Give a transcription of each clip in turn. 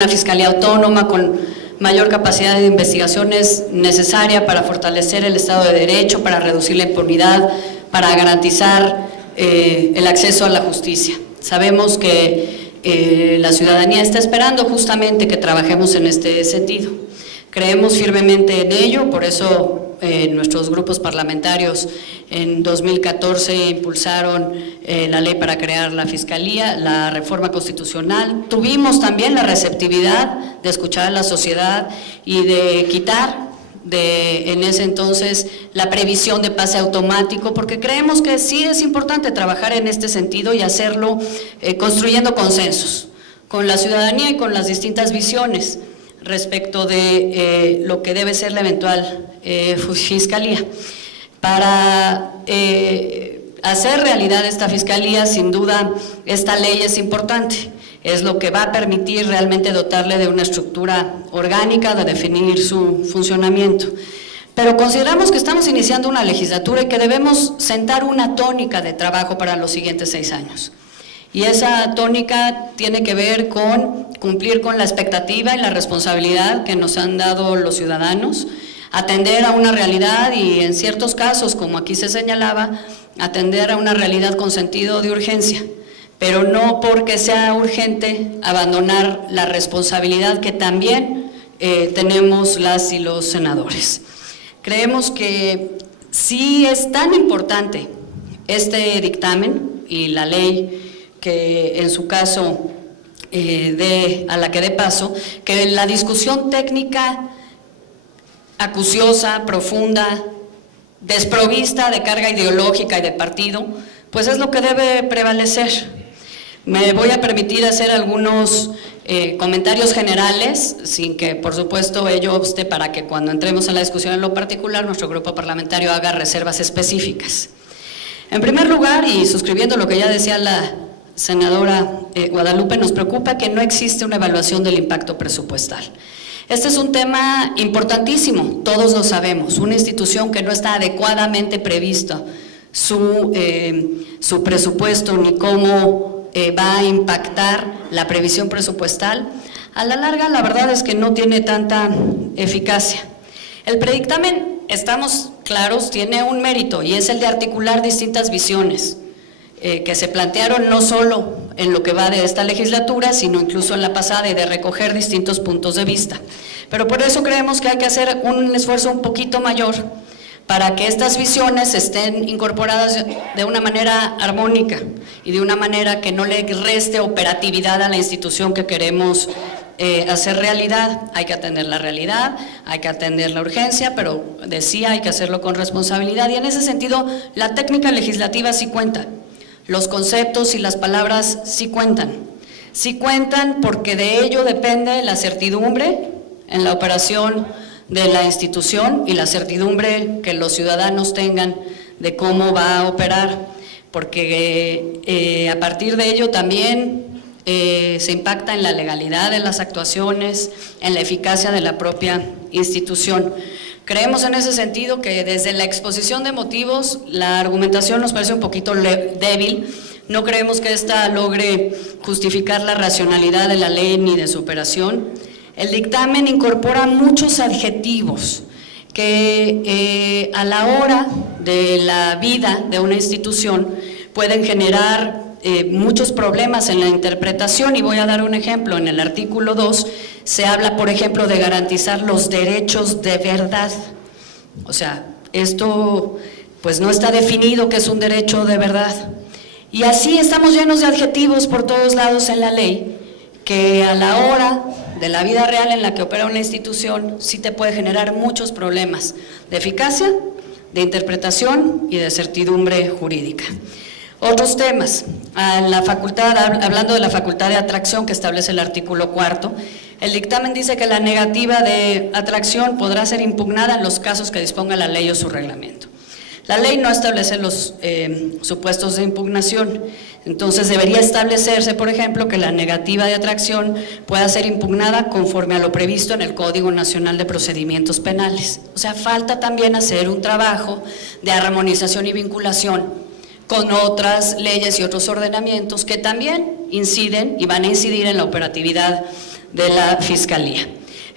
Una fiscalía autónoma con mayor capacidad de investigaciones necesaria para fortalecer el Estado de Derecho, para reducir la impunidad, para garantizar el acceso a la justicia. Sabemos que la ciudadanía está esperando justamente que trabajemos en este sentido. Creemos firmemente en ello, por eso nuestros grupos parlamentarios en 2014 impulsaron la ley para crear la Fiscalía, la reforma constitucional. Tuvimos también la receptividad de escuchar a la sociedad y de quitar en ese entonces la previsión de pase automático, porque creemos que sí es importante trabajar en este sentido y hacerlo construyendo consensos con la ciudadanía y con las distintas visiones respecto de lo que debe ser la eventual fiscalía. Para hacer realidad esta fiscalía, sin duda, esta ley es importante, es lo que va a permitir realmente dotarle de una estructura orgánica, de definir su funcionamiento. Pero consideramos que estamos iniciando una legislatura y que debemos sentar una tónica de trabajo para los siguientes 6 años. Y esa tónica tiene que ver con cumplir con la expectativa y la responsabilidad que nos han dado los ciudadanos, atender a una realidad y en ciertos casos, como aquí se señalaba, atender a una realidad con sentido de urgencia, pero no porque sea urgente abandonar la responsabilidad que también tenemos las y los senadores. Creemos que sí es tan importante este dictamen y la ley que en su caso a la que dé paso, que la discusión técnica acuciosa, profunda, desprovista de carga ideológica y de partido, pues es lo que debe prevalecer. Me voy a permitir hacer algunos comentarios generales, sin que por supuesto ello obste para que cuando entremos en la discusión en lo particular, nuestro grupo parlamentario haga reservas específicas. En primer lugar, y suscribiendo lo que ya decía la senadora Guadalupe, nos preocupa que no existe una evaluación del impacto presupuestal. Este es un tema importantísimo, todos lo sabemos, una institución que no está adecuadamente prevista su presupuesto ni cómo va a impactar la previsión presupuestal, a la larga la verdad es que no tiene tanta eficacia. El predictamen, estamos claros, tiene un mérito y es el de articular distintas visiones que se plantearon no solo en lo que va de esta legislatura, sino incluso en la pasada, y de recoger distintos puntos de vista. Pero por eso creemos que hay que hacer un esfuerzo un poquito mayor para que estas visiones estén incorporadas de una manera armónica y de una manera que no le reste operatividad a la institución que queremos hacer realidad. Hay que atender la realidad, hay que atender la urgencia, pero decía, hay que hacerlo con responsabilidad, y en ese sentido la técnica legislativa sí cuenta. Los conceptos y las palabras sí cuentan porque de ello depende la certidumbre en la operación de la institución y la certidumbre que los ciudadanos tengan de cómo va a operar, porque a partir de ello también se impacta en la legalidad de las actuaciones, en la eficacia de la propia institución. Creemos en ese sentido que desde la exposición de motivos la argumentación nos parece un poquito débil. No creemos que esta logre justificar la racionalidad de la ley ni de su operación. El dictamen incorpora muchos adjetivos que a la hora de la vida de una institución pueden generar muchos problemas en la interpretación, y voy a dar un ejemplo. En el artículo 2 se habla, por ejemplo, de garantizar los derechos de verdad. O sea, esto pues no está definido que es un derecho de verdad. Y así estamos llenos de adjetivos por todos lados en la ley, que a la hora de la vida real en la que opera una institución sí te puede generar muchos problemas de eficacia, de interpretación y de certidumbre jurídica. Otros temas, hablando de la facultad de atracción que establece el artículo 4, el dictamen dice que la negativa de atracción podrá ser impugnada en los casos que disponga la ley o su reglamento. La ley no establece los supuestos de impugnación, entonces debería establecerse, por ejemplo, que la negativa de atracción pueda ser impugnada conforme a lo previsto en el Código Nacional de Procedimientos Penales. O sea, falta también hacer un trabajo de armonización y vinculación con otras leyes y otros ordenamientos que también inciden y van a incidir en la operatividad de la Fiscalía.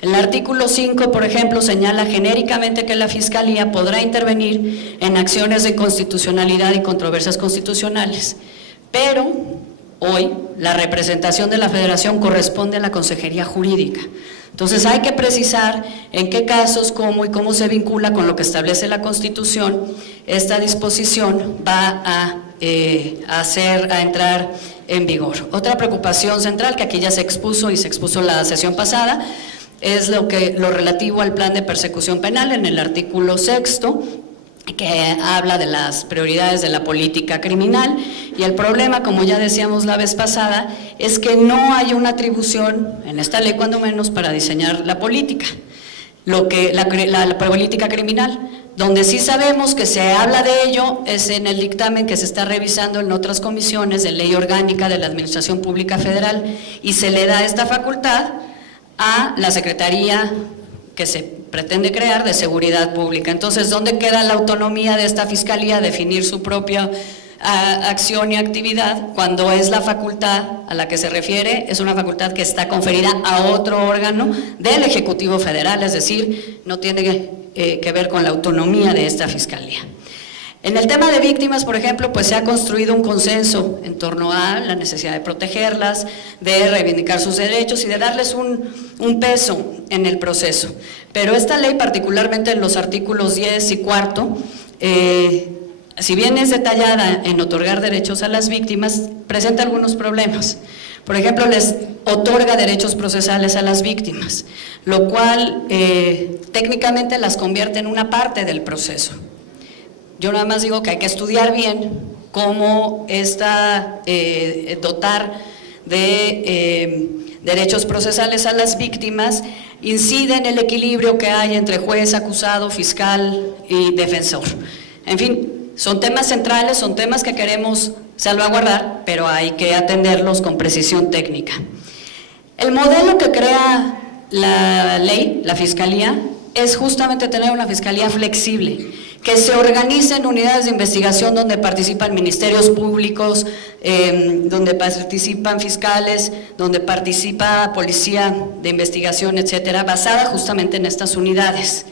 El artículo 5, por ejemplo, señala genéricamente que la Fiscalía podrá intervenir en acciones de constitucionalidad y controversias constitucionales, pero hoy la representación de la Federación corresponde a la Consejería Jurídica. Entonces hay que precisar en qué casos, cómo y cómo se vincula con lo que establece la Constitución. Esta disposición va a entrar en vigor. Otra preocupación central que aquí ya se expuso y se expuso la sesión pasada es lo relativo al plan de persecución penal en el artículo 6º, que habla de las prioridades de la política criminal, y el problema, como ya decíamos la vez pasada, es que no hay una atribución en esta ley, cuando menos, para diseñar la política, la política criminal. Donde sí sabemos que se habla de ello es en el dictamen que se está revisando en otras comisiones de ley orgánica de la Administración Pública Federal, y se le da esta facultad a la Secretaría que se pretende crear de Seguridad Pública. Entonces, ¿dónde queda la autonomía de esta Fiscalía a definir su propia acción y actividad, cuando es la facultad a la que se refiere, es una facultad que está conferida a otro órgano del Ejecutivo Federal? Es decir, no tiene que ver con la autonomía de esta Fiscalía. En el tema de víctimas, por ejemplo, pues se ha construido un consenso en torno a la necesidad de protegerlas, de reivindicar sus derechos y de darles un peso en el proceso. Pero esta ley, particularmente en los artículos 10 y 4, si bien es detallada en otorgar derechos a las víctimas, presenta algunos problemas. Por ejemplo, les otorga derechos procesales a las víctimas, lo cual técnicamente las convierte en una parte del proceso. Yo nada más digo que hay que estudiar bien cómo dotar de derechos procesales a las víctimas incide en el equilibrio que hay entre juez, acusado, fiscal y defensor. En fin, son temas centrales, son temas que queremos salvaguardar, pero hay que atenderlos con precisión técnica. El modelo que crea la ley, la Fiscalía, es justamente tener una Fiscalía flexible, que se organice en unidades de investigación donde participan ministerios públicos, donde participan fiscales, donde participa policía de investigación, etcétera, basada justamente en estas unidades.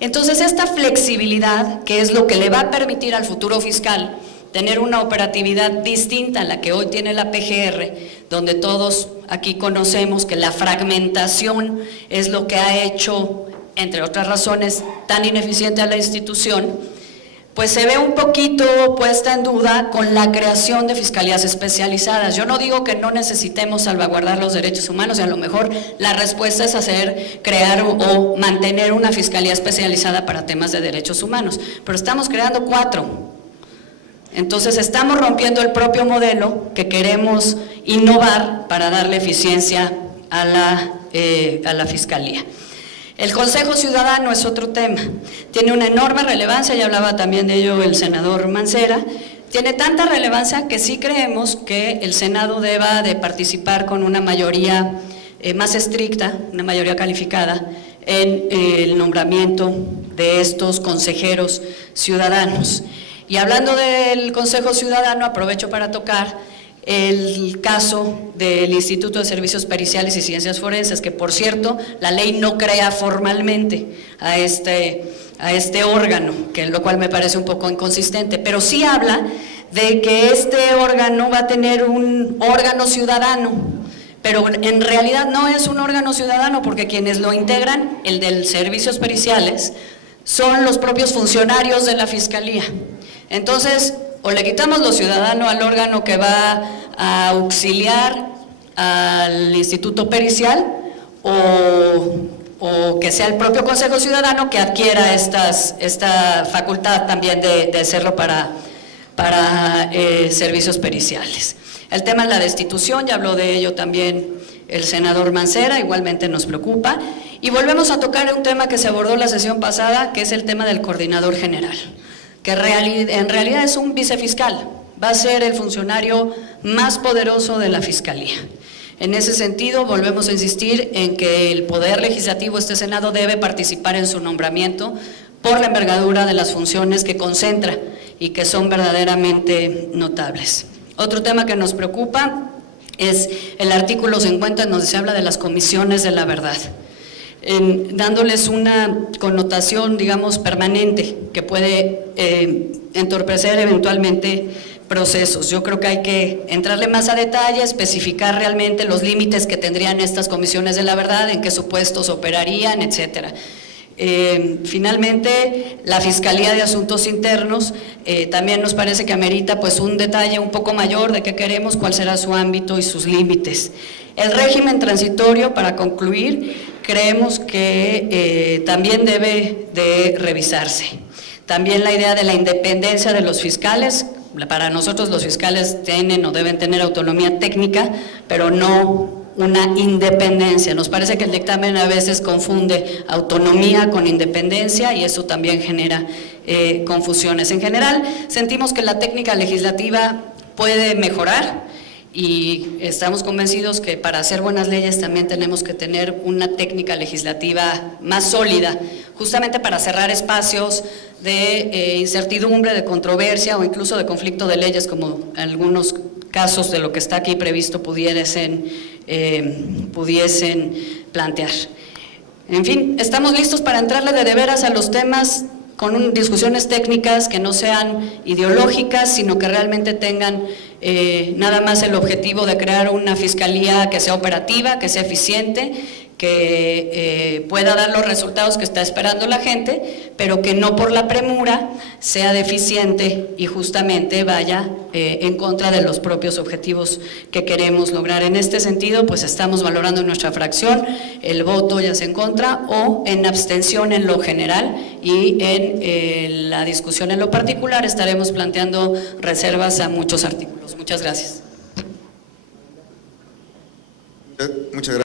Entonces, esta flexibilidad, que es lo que le va a permitir al futuro fiscal tener una operatividad distinta a la que hoy tiene la PGR, donde todos aquí conocemos que la fragmentación es lo que ha hecho, entre otras razones, tan ineficiente a la institución, pues se ve un poquito puesta en duda con la creación de fiscalías especializadas. Yo no digo que no necesitemos salvaguardar los derechos humanos, y a lo mejor la respuesta es crear o mantener una fiscalía especializada para temas de derechos humanos, pero estamos creando 4. Entonces estamos rompiendo el propio modelo que queremos innovar para darle eficiencia a la Fiscalía. El Consejo Ciudadano es otro tema, tiene una enorme relevancia, ya hablaba también de ello el senador Mancera. Tiene tanta relevancia que sí creemos que el Senado deba de participar con una mayoría más estricta, una mayoría calificada, en el nombramiento de estos consejeros ciudadanos. Y hablando del Consejo Ciudadano, aprovecho para tocar el caso del Instituto de Servicios Periciales y Ciencias Forenses, que por cierto la ley no crea formalmente a este órgano, lo cual me parece un poco inconsistente, pero sí habla de que este órgano va a tener un órgano ciudadano, pero en realidad no es un órgano ciudadano, porque quienes lo integran, el de Servicios Periciales, son los propios funcionarios de la Fiscalía. Entonces, o le quitamos lo ciudadano al órgano que va a auxiliar al Instituto Pericial, o que sea el propio Consejo Ciudadano que adquiera esta facultad también de hacerlo para servicios periciales. El tema de la destitución, ya habló de ello también el senador Mancera, igualmente nos preocupa. Y volvemos a tocar un tema que se abordó la sesión pasada, que es el tema del coordinador general, que en realidad es un vicefiscal, va a ser el funcionario más poderoso de la Fiscalía. En ese sentido, volvemos a insistir en que el Poder Legislativo, este Senado, debe participar en su nombramiento por la envergadura de las funciones que concentra y que son verdaderamente notables. Otro tema que nos preocupa es el artículo 50, en donde se habla de las comisiones de la verdad, dándoles una connotación, digamos, permanente, que puede entorpecer eventualmente procesos. Yo creo que hay que entrarle más a detalle, especificar realmente los límites que tendrían estas comisiones de la verdad, en qué supuestos operarían, etcétera. Finalmente, la Fiscalía de Asuntos Internos también nos parece que amerita pues un detalle un poco mayor de qué queremos, cuál será su ámbito y sus límites. El régimen transitorio, para concluir, creemos que también debe de revisarse. También la idea de la independencia de los fiscales. Para nosotros los fiscales tienen o deben tener autonomía técnica, pero no una independencia. Nos parece que el dictamen a veces confunde autonomía con independencia y eso también genera confusiones. En general, sentimos que la técnica legislativa puede mejorar y estamos convencidos que para hacer buenas leyes también tenemos que tener una técnica legislativa más sólida, justamente para cerrar espacios de incertidumbre, de controversia o incluso de conflicto de leyes, como algunos casos de lo que está aquí previsto pudiesen plantear. En fin, estamos listos para entrarle de veras a los temas con discusiones técnicas que no sean ideológicas, sino que realmente tengan nada más el objetivo de crear una fiscalía que sea operativa, que sea eficiente, que pueda dar los resultados que está esperando la gente, pero que no por la premura sea deficiente y justamente vaya en contra de los propios objetivos que queremos lograr. En este sentido, pues estamos valorando en nuestra fracción el voto ya sea en contra o en abstención en lo general, y en la discusión en lo particular estaremos planteando reservas a muchos artículos. Muchas gracias. Muchas gracias.